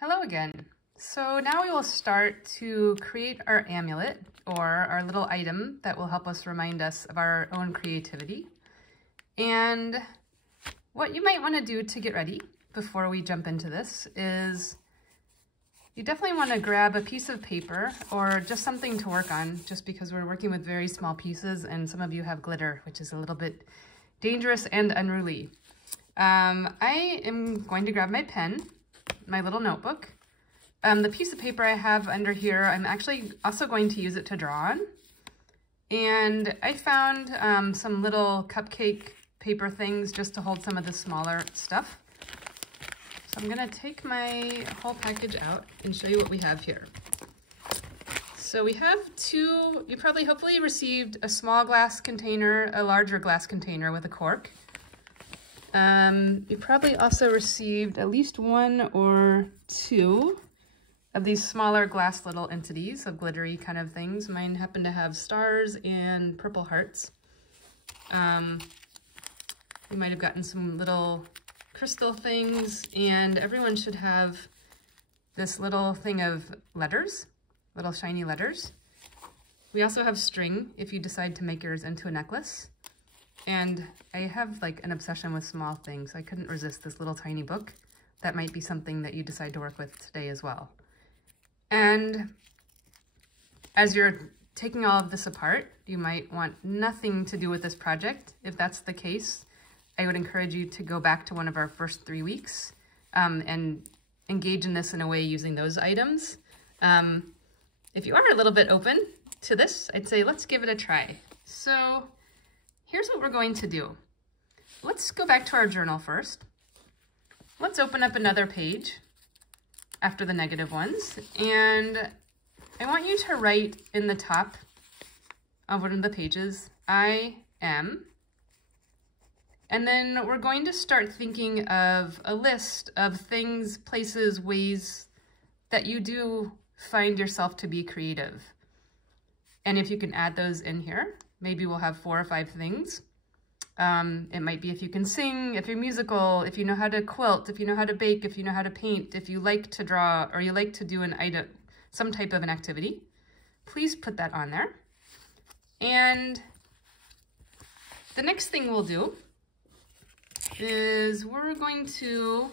Hello again. So now we will start to create our amulet, or our little item that will help us remind us of our own creativity. And what you might want to do to get ready before we jump into this is you definitely want to grab a piece of paper or just something to work on, just because we're working with very small pieces and some of you have glitter, which is a little bit dangerous and unruly. I am going to grab my pen, my little notebook. The piece of paper I have under here, I'm actually also going to use it to draw on. And I found some little cupcake paper things just to hold some of the smaller stuff. So I'm gonna take my whole package out and show you what we have here. So we have two, you probably hopefully received a small glass container, a larger glass container with a cork. You probably also received at least one or two of these smaller glass little entities of glittery kind of things. Mine happen to have stars and purple hearts. You might have gotten some little crystal things, and everyone should have this little thing of letters, little shiny letters. We also have string if you decide to make yours into a necklace. And I have like an obsession with small things. I couldn't resist this little tiny book. That might be something that you decide to work with today as well. And as you're taking all of this apart, you might want nothing to do with this project. If that's the case, I would encourage you to go back to one of our first 3 weeks and engage in this in a way using those items. If you are a little bit open to this, I'd say let's give it a try. So here's what we're going to do. Let's go back to our journal first. Let's open up another page after the negative ones, and I want you to write in the top of one of the pages, I am. And then we're going to start thinking of a list of things, places, ways that you do find yourself to be creative. And if you can add those in here, maybe we'll have 4 or 5 things. It might be if you can sing, if you're musical, if you know how to quilt, if you know how to bake, if you know how to paint, if you like to draw, or you like to do an item, some type of an activity. Please put that on there. And the next thing we'll do is we're going to,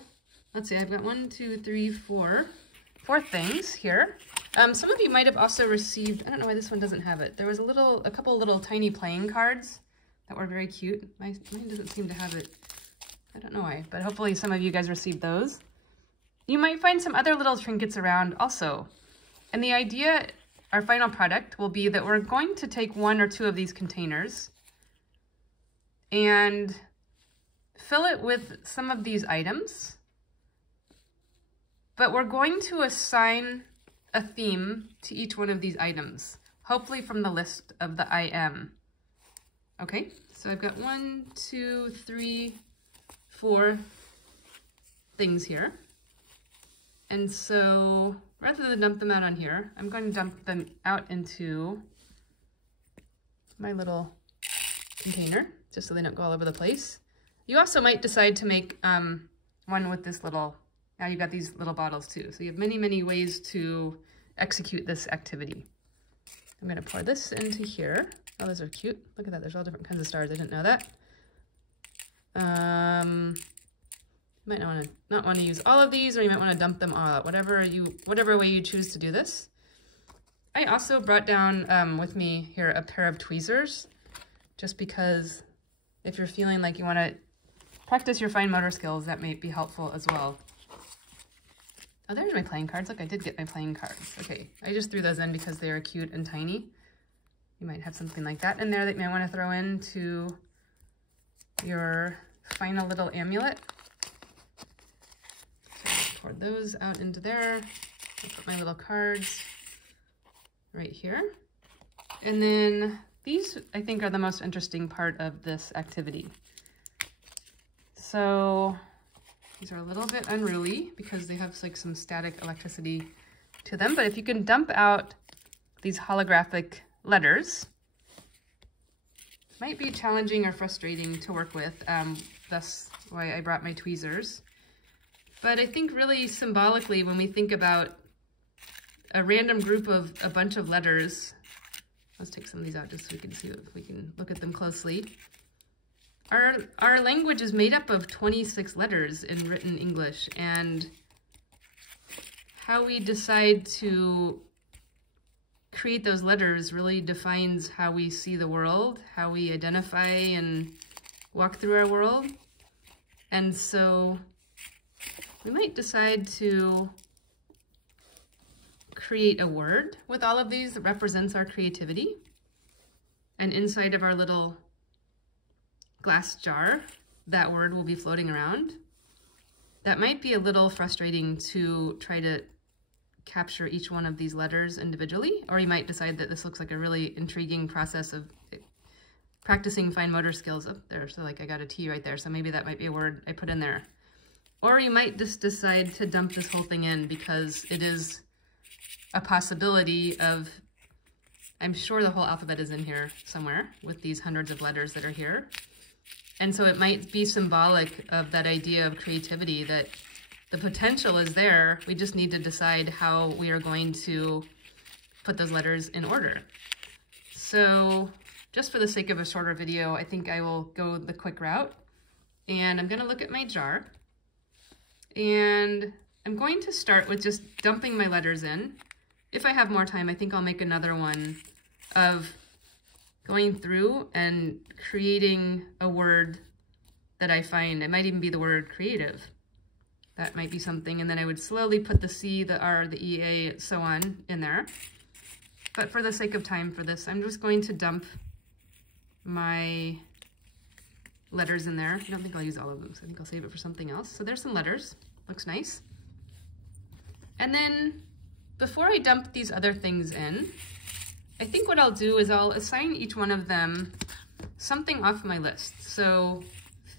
let's see, I've got 1, 2, 3, 4 things here. Some of you might have also received, I don't know why this one doesn't have it. There was a couple little tiny playing cards that were very cute. Mine doesn't seem to have it. I don't know why, but hopefully some of you guys received those. You might find some other little trinkets around also. And the idea, our final product, will be that we're going to take 1 or 2 of these containers and fill it with some of these items, but we're going to assign a theme to each one of these items, hopefully from the list of the I am. Okay, so I've got 1, 2, 3, 4 things here. And so rather than dump them out on here, I'm going to dump them out into my little container, just so they don't go all over the place. You also might decide to make one with this little, now you've got these little bottles too. So you have many, many ways to execute this activity. I'm gonna pour this into here. Oh, those are cute. Look at that, there's all different kinds of stars. I didn't know that. You might not want to use all of these, or you might want to dump them all out, whatever way you choose to do this. I also brought down with me here a pair of tweezers, just because if you're feeling like you want to practice your fine motor skills, that may be helpful as well. Oh, there's my playing cards. Look, I did get my playing cards. Okay, I just threw those in because they are cute and tiny. You might have something like that in there that you might want to throw into your final little amulet. So pour those out into there. I'll put my little cards right here. And then these, I think, are the most interesting part of this activity. So these are a little bit unruly because they have like some static electricity to them. But if you can dump out these holographic letters, it might be challenging or frustrating to work with. That's why I brought my tweezers. But I think really symbolically, when we think about a random group of a bunch of letters, let's take some of these out just so we can see if we can look at them closely. Our language is made up of 26 letters in written English, and how we decide to create those letters really defines how we see the world, how we identify and walk through our world. And so we might decide to create a word with all of these that represents our creativity. And inside of our little glass jar, that word will be floating around. That might be a little frustrating to try to capture each one of these letters individually, or you might decide that this looks like a really intriguing process of practicing fine motor skills up there. So like I got a T right there, so maybe that might be a word I put in there. Or you might just decide to dump this whole thing in because it is a possibility of, I'm sure the whole alphabet is in here somewhere with these hundreds of letters that are here. And so it might be symbolic of that idea of creativity, that the potential is there. We just need to decide how we are going to put those letters in order. So just for the sake of a shorter video, I think I will go the quick route. And I'm going to look at my jar. And I'm going to start with just dumping my letters in. If I have more time, I think I'll make another one of going through and creating a word that I find. It might even be the word creative. That might be something. And then I would slowly put the C, the R, the E, A, so on in there. But for the sake of time for this, I'm just going to dump my letters in there. I don't think I'll use all of them, so I think I'll save it for something else. So there's some letters. Looks nice. And then before I dump these other things in, I think what I'll do is I'll assign each one of them something off my list. So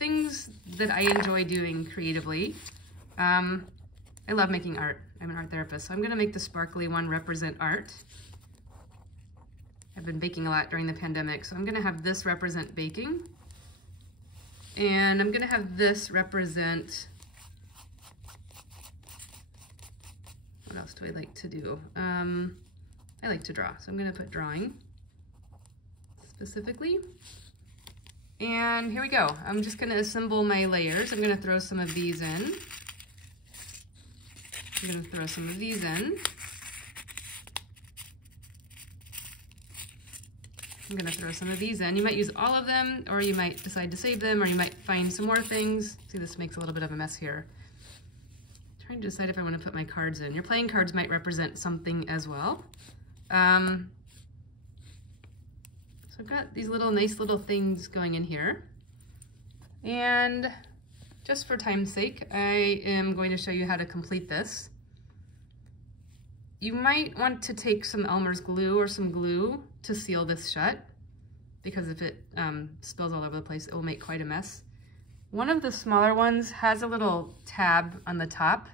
things that I enjoy doing creatively. I love making art. I'm an art therapist, so I'm gonna make the sparkly one represent art. I've been baking a lot during the pandemic, so I'm gonna have this represent baking. And I'm gonna have this represent, what else do I like to do? I like to draw, so I'm gonna put drawing specifically. And here we go. I'm just gonna assemble my layers. I'm gonna throw some of these in. I'm gonna throw some of these in. I'm gonna throw some of these in. You might use all of them, or you might decide to save them, or you might find some more things. See, this makes a little bit of a mess here. I'm trying to decide if I wanna put my cards in. Your playing cards might represent something as well. So I've got these little nice little things going in here. And just for time's sake, I am going to show you how to complete this. You might want to take some Elmer's glue or some glue to seal this shut, because if it spills all over the place, it will make quite a mess. One of the smaller ones has a little tab on the top,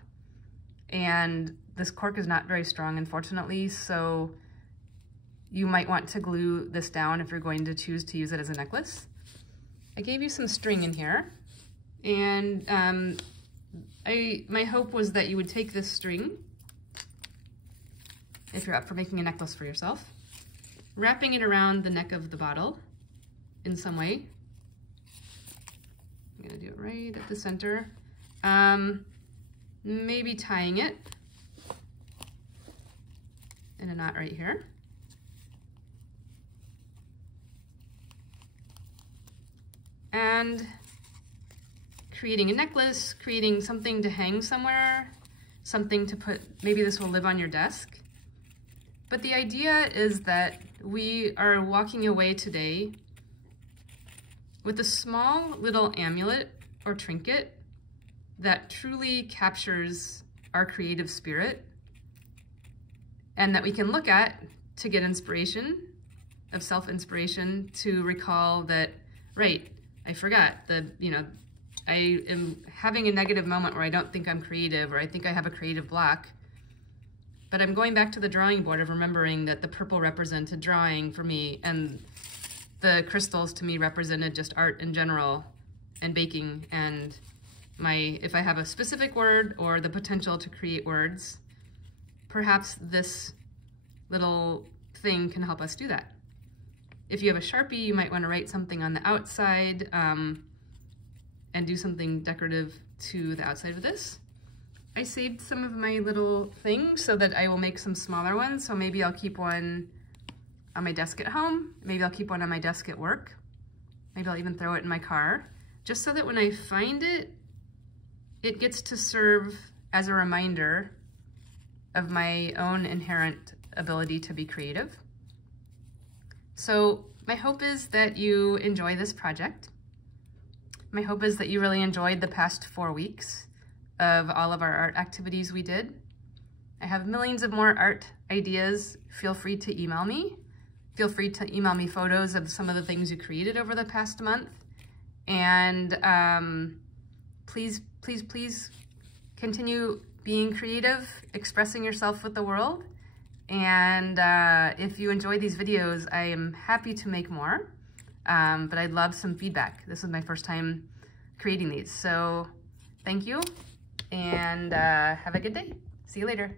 and this cork is not very strong, unfortunately, so you might want to glue this down if you're going to choose to use it as a necklace. I gave you some string in here, and my hope was that you would take this string, if you're up for making a necklace for yourself, wrapping it around the neck of the bottle in some way. I'm gonna do it right at the center. Maybe tying it in a knot right here. And creating a necklace, creating something to hang somewhere, something to put, maybe this will live on your desk. But the idea is that we are walking away today with a small little amulet or trinket that truly captures our creative spirit and that we can look at to get inspiration, of self-inspiration, to recall that, right, I forgot that, I am having a negative moment where I don't think I'm creative, or I think I have a creative block. But I'm going back to the drawing board of remembering that the purple represented drawing for me, and the crystals to me represented just art in general, and baking, and if I have a specific word or the potential to create words, perhaps this little thing can help us do that. If you have a Sharpie, you might want to write something on the outside and do something decorative to the outside of this. I saved some of my little things so that I will make some smaller ones. So maybe I'll keep one on my desk at home. Maybe I'll keep one on my desk at work. Maybe I'll even throw it in my car, just so that when I find it, it gets to serve as a reminder of my own inherent ability to be creative. So my hope is that you enjoy this project. My hope is that you really enjoyed the past 4 weeks of all of our art activities we did. I have millions of more art ideas. Feel free to email me. Feel free to email me photos of some of the things you created over the past month. And please, please, please continue being creative, expressing yourself with the world. And if you enjoy these videos, I am happy to make more, but I'd love some feedback. This is my first time creating these. So thank you, and have a good day. See you later.